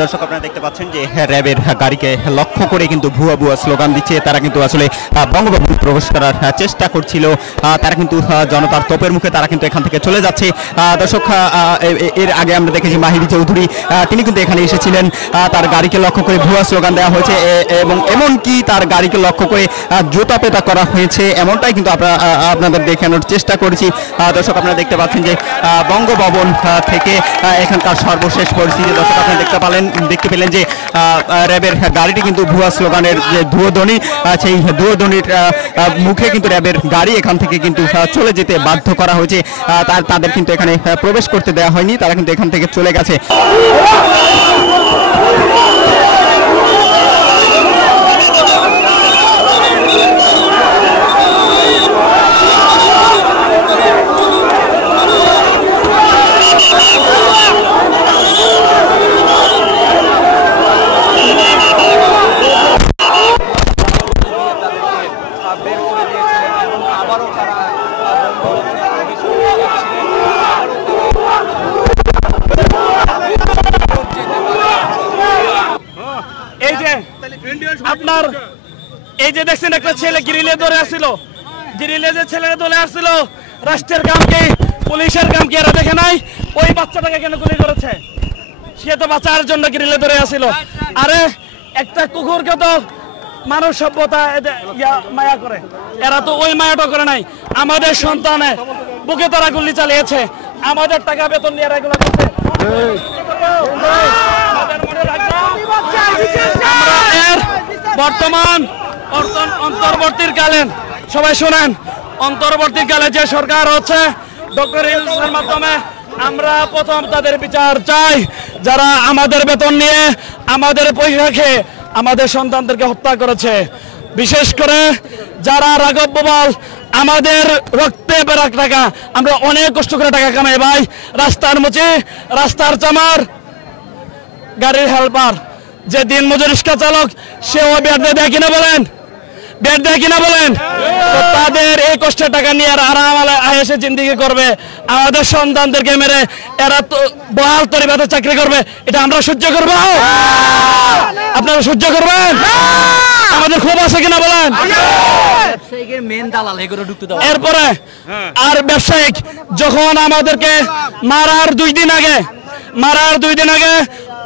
দর্শক আপনারা দেখতে পাচ্ছেন যে র্যাবের গাড়িকে লক্ষ্য করে কিন্তু ভুয়া ভুয়া স্লোগান দিচ্ছে। তারা কিন্তু আসলে বঙ্গভবনে প্রবেশ করার চেষ্টা করছিল। তারা কিন্তু জনতার তোপের মুখে তারা কিন্তু এখান থেকে চলে যাচ্ছে। দর্শক এর আগে আমরা দেখেছি মাহিরি চৌধুরী তিনি কিন্তু এখানে এসেছিলেন, তার গাড়িকে লক্ষ্য করে ভুয়া স্লোগান দেওয়া হয়েছে এবং এমনকি তার গাড়িকে লক্ষ্য করে জুতা পেটা করা হয়েছে, এমনটাই কিন্তু আপনাদের দেখানোর চেষ্টা করেছি। দর্শক আপনারা দেখতে পাচ্ছেন যে বঙ্গভবন থেকে এখানকার সর্বশেষ পরিস্থিতি। দর্শক আপনারা দেখতে পেলেন যে র্যাবের গাড়িটি কিন্তু ভুয়া স্লোগানের যে ধুয়োধ্বনি, সেই ধুয়োধ্বনির মুখে কিন্তু র্যাবের গাড়ি এখান থেকে কিন্তু চলে যেতে বাধ্য করা হয়েছে। তাদের কিন্তু এখানে প্রবেশ করতে দেওয়া হয়নি, তারা কিন্তু এখান থেকে চলে গেছে। আপনার এই যে দেখছেন একটা ছেলে গ্রিলে ধরে আসছিল, গ্রিলে যে ছেলেরা ধরে আসছিল, রাষ্ট্রের কাম কি পুলিশের কাম কি এরা দেখে নাই? ওই বাচ্চাটাকে কেন গুলি করেছে? সে তো বাঁচার জন্য গ্রিলে ধরে আসছিল। আরে একটা কুকুরকে তো মানুষ সভ্যতা মায়া করে, এরা তো ওই মায়াটা করে নাই। আমাদের সন্তানে বুকে তারা গুলি চালিয়েছে, আমাদের টাকা বেতন নিয়ে এগুলো করছে। বর্তমান অন্তর্বর্তীকালীন সবাই শুনেন, অন্তর্বর্তীকালে যে সরকার হচ্ছে ডক্টর ইউনূসের মাধ্যমে আমরা প্রথম তাদের বিচার চাই, যারা আমাদের বেতন নিয়ে আমাদের পয়সা খেয়ে আমাদের সন্তানদেরকে হত্যা করেছে। বিশেষ করে যারা রাঘব বোয়াল আমাদের রক্তে বেরাক টাকা, আমরা অনেক কষ্ট করে টাকা কামাই ভাই, রাস্তার মুচি, রাস্তার চামার, গাড়ির হেল্পার, যে দিন মজুর রিক্সা চালক, সেও বেড দেয় কিনা বলেন? বেড দেয় কিনা বলেন? তাদের এই কষ্টের টাকা নিয়ে আর আরাম আয়েসে জিন্দিগি করবে, আমাদের সন্তানদেরকে মেরে এরা তো বহাল তরিবাতে চাকরি করবে, এটা আমরা সহ্য করবো? আপনারা সহ্য করবেন? আমাদের ক্ষোভ আছে কিনা বলেন? এরপরে আর ব্যবসায়িক যখন আমাদেরকে মারার দুই দিন আগে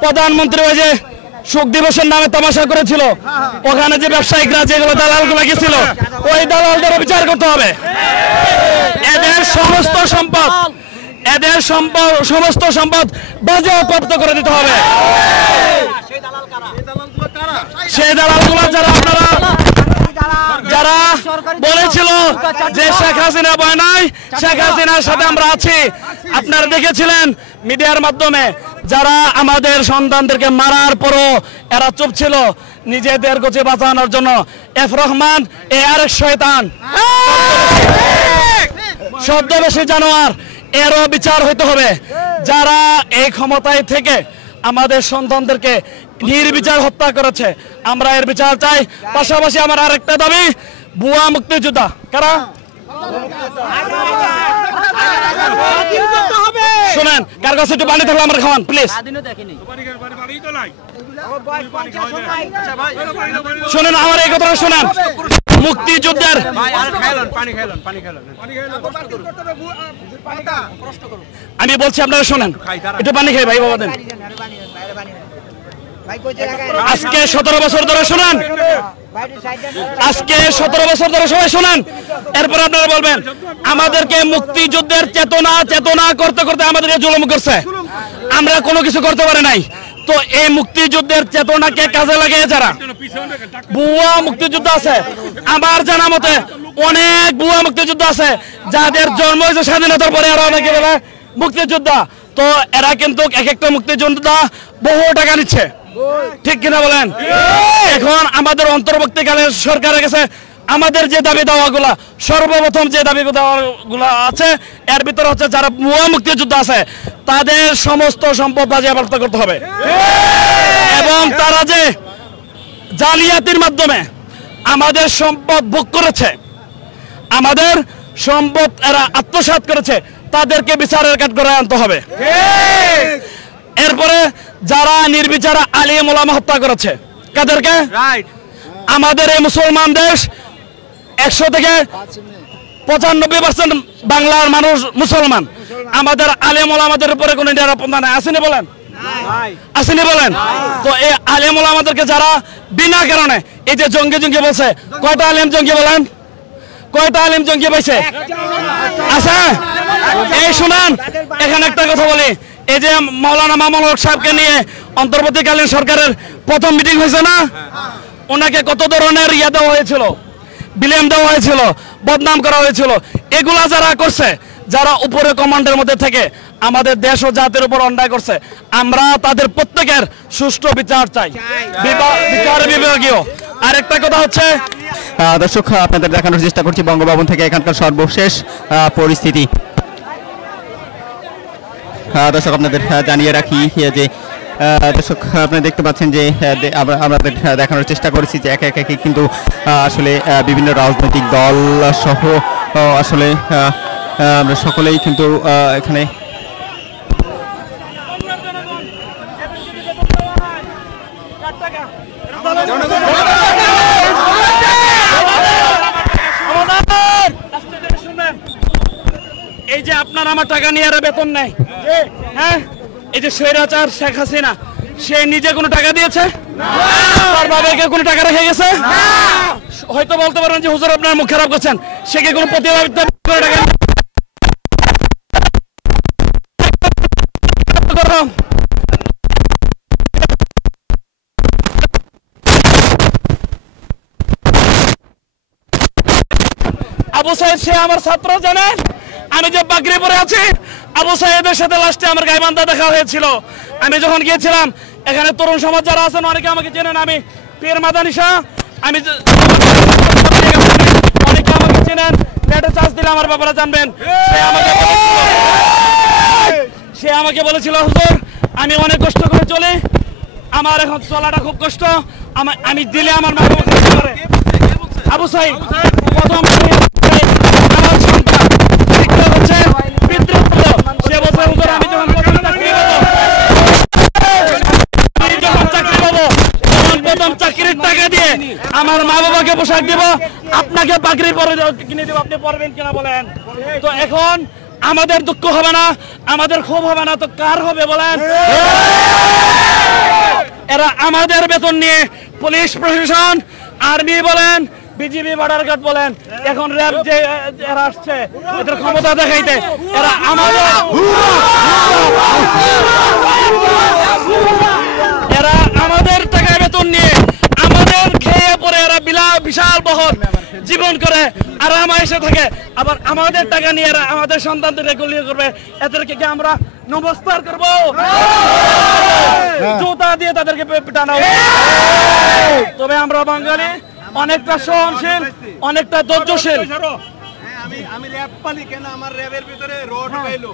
প্রধানমন্ত্রী ওই যে শোক দিবসের নামে তামাশা করেছিল, ওখানে যে ব্যবসায়িকরা যেগুলো দালালগুলো গেছিল, ওই দালালদের বিচার করতে হবে। এদের সমস্ত সম্পদ বাজেয়াপ্ত করে দিতে হবে। সেই দালালগুলো যারা বলেছিল যে শেখ হাসিনা ভয় নাই, শেখ হাসিনার সাথে আমরা আছি, আপনারা দেখেছিলেন মিডিয়ার মাধ্যমে, যারা আমাদের সন্তানদেরকে মারার পরও এরা চুপ ছিল নিজেদের গোছে বাঁচানোর জন্য। এফ রহমান এ আরেক শয়তান, ছদ্মবেশী জানোয়ার, এরও বিচার হইতে হবে। যারা এই ক্ষমতায় থেকে আমাদের সন্তানদেরকে নির্বিচার হত্যা করেছে, আমরা এর বিচার চাই। পাশাপাশি আমার আরেকটা দাবি, ভুয়া মুক্তিযোদ্ধা কারা শুনেন, কার কাছে একটু পানি থাকলে আমার খাওয়ান প্লিজ। শুনেন আমার এই কথাটা শুনেন, মুক্তিযুদ্ধের আমি বলছি আপনারা শুনেন, একটু পানি খাই ভাই বাবা দেন। আজকে 17 বছর ধরে শুনেন, আজকে 17 বছর ধরে সবাই শুনেন, এরপর আপনারা বলবেন আমাদেরকে মুক্তিযুদ্ধের চেতনা করতে করতে আমাদেরকে জুলুম করছে, আমরা কোনো কিছু করতে পারি নাই। তো এই মুক্তিযুদ্ধের চেতনাকে কাজে লাগিয়ে যারা ভুয়া মুক্তিযুদ্ধ আছে, আমার জানা মতে অনেক ভুয়া মুক্তিযুদ্ধ আছে যাদের জন্ম হয়েছে স্বাধীনতার পরে, আরো অনেকে বলে মুক্তিযোদ্ধা। তো এরা কিন্তু এক একটা মুক্তিযোদ্ধা বহু টাকা নিচ্ছে, ঠিক কিনা বলেন? এখন আমাদের অন্তর্বর্তীকালীন সরকারের কাছে আমাদের যে দাবি দাওয়াগুলা, সর্বপ্রথম যে দাবি দাওয়াগুলা আছে এর ভিতরে হচ্ছে যারা ভুয়া মুক্তিযোদ্ধা আছে তাদের সমস্ত সম্পদ বাজেয়াপ্ত করতে হবে, এবং তারা যে জালিয়াতির মাধ্যমে আমাদের সম্পদ ভোগ করেছে, আমাদের সম্পদ এরা আত্মসাৎ করেছে, তাদেরকে বিচারের কাঠগড়ায় আনতে হবে। এরপরে যারা নির্বিচারে আলিম ওলামা হত্যা করেছে, কাদেরকে? আমাদের এই মুসলমান দেশ 100 থেকে 95% বাংলার মানুষ মুসলমান। আমাদের আলেম ওলামাদের উপরে কোনো নিরাপত্তা নাই, আসেনি বলেন? আসেনি বলেন? তো এই আলেম ওলামাদেরকে যারা বিনা কারণে এই যে জঙ্গি জঙ্গি বলছে, কয়টা আলেম জঙ্গি বলেন? কয়টা আলেম জঙ্গি পাইছে? আছে? এই শুনান, এখানে একটা কথা বলি, এই যে মাওলানা মামুনুল হক সাহেবকে নিয়ে অন্তর্বর্তীকালীন সরকারের প্রথম মিটিং হয়েছে না, ওনাকে কত ধরনের ইয়া দেওয়া হয়েছিল, বিলেম দেওয়া হয়েছিল, বদনাম করা হয়েছিল। এগুলা যারা করছে, যারা উপরে কমান্ডের মধ্যে থেকে আমাদের দেশ ও জাতির উপর অন্যায় করছে, আমরা তাদের প্রত্যেকের সুষ্ঠু বিচার চাই, বিচার বিভাগীয়। আরেকটা কথা হচ্ছে, দর্শক আপনাদের দেখানোর চেষ্টা করছি বঙ্গভবন থেকে এখানকার সর্বশেষ পরিস্থিতি। দর্শক আপনাদের জানিয়ে রাখি যে দর্শক আপনারা দেখতে পাচ্ছেন যে আমাদের দেখানোর চেষ্টা করেছি যে একে একে কিন্তু আসলে বিভিন্ন রাজনৈতিক দল সহ আসলে আমরা সকলেই কিন্তু এখানে এই যে আপনার আমার টাকা নিয়ে আর বেতন নেই, হ্যাঁ, এই যে স্বৈরাচার শেখ হাসিনা, সে নিজে কোনো টাকা দিয়েছে? তার বাবাকে কোনো টাকা রেখে গেছে? হয়তো বলতে পারেন যে হুজুর আপনার মুখ খারাপ করছেন, সে কি কোনো প্রতিবাদ টাকা? আবু সাইদ সে আমার ছাত্র, জানেন? আমি যে পাগড়ি পরে আছি, আবু সাইদের সাথে লাস্টে আমার গাইবান্ধা দেখা হয়েছিল। আমি যখন গিয়েছিলাম, এখানে তরুণ সমাজ যারা আছেন অনেকে আমাকে চেনেন, আমি পীর মাদানী শাহ, আমি অনেকে আমাকে চেনেন, নেটে চার্জ দিলে আমার ব্যাপারে জানবেন। সে আমাকে বলেছিল হুজুর আমি অনেক কষ্ট করে চলি, আমার এখন চলাটা খুব কষ্ট, আমি দিলে আমার মা বাবা কষ্ট করে। আবু সাইদ প্রথম চাকরির টাকা দিয়ে আমার মা বাবাকে পোশাক দিব, আপনাকে পাগড়ি পরে কিনে দেবো, আপনি পরবেন কিনা বলেন? তো এখন আমাদের দুঃখ হবে না, আমাদের ক্ষোভ হবে না, তো কার হবে বলেন? এরা আমাদের বেতন নিয়ে পুলিশ প্রশাসন, আর্মি বলেন, বিজিবি, বর্ডার গার্ড বলেন, এখন র্যাব যে এরা আসছে এদের ক্ষমতা দেখাইতে, এরা আমাদের টাকা বেতন নিয়ে আমাদের খেয়ে পরে এরা বিশাল বহর জীবন করে আরাম এসে থাকে, আবার আমাদের টাকা নিয়ে এরা আমাদের সন্তানদের গুলিয়ে করবে। এদেরকে কি আমরা নমস্কার করবো? জুতা দিয়ে তাদেরকে পিটানো। তবে আমরা বাঙালি অনেকটা সহনশীল, অনেকটা ধৈর্যশীল। আমি র‍্যাব পালি কেন, আমার র‍্যাবের ভিতরে রড পাইলো।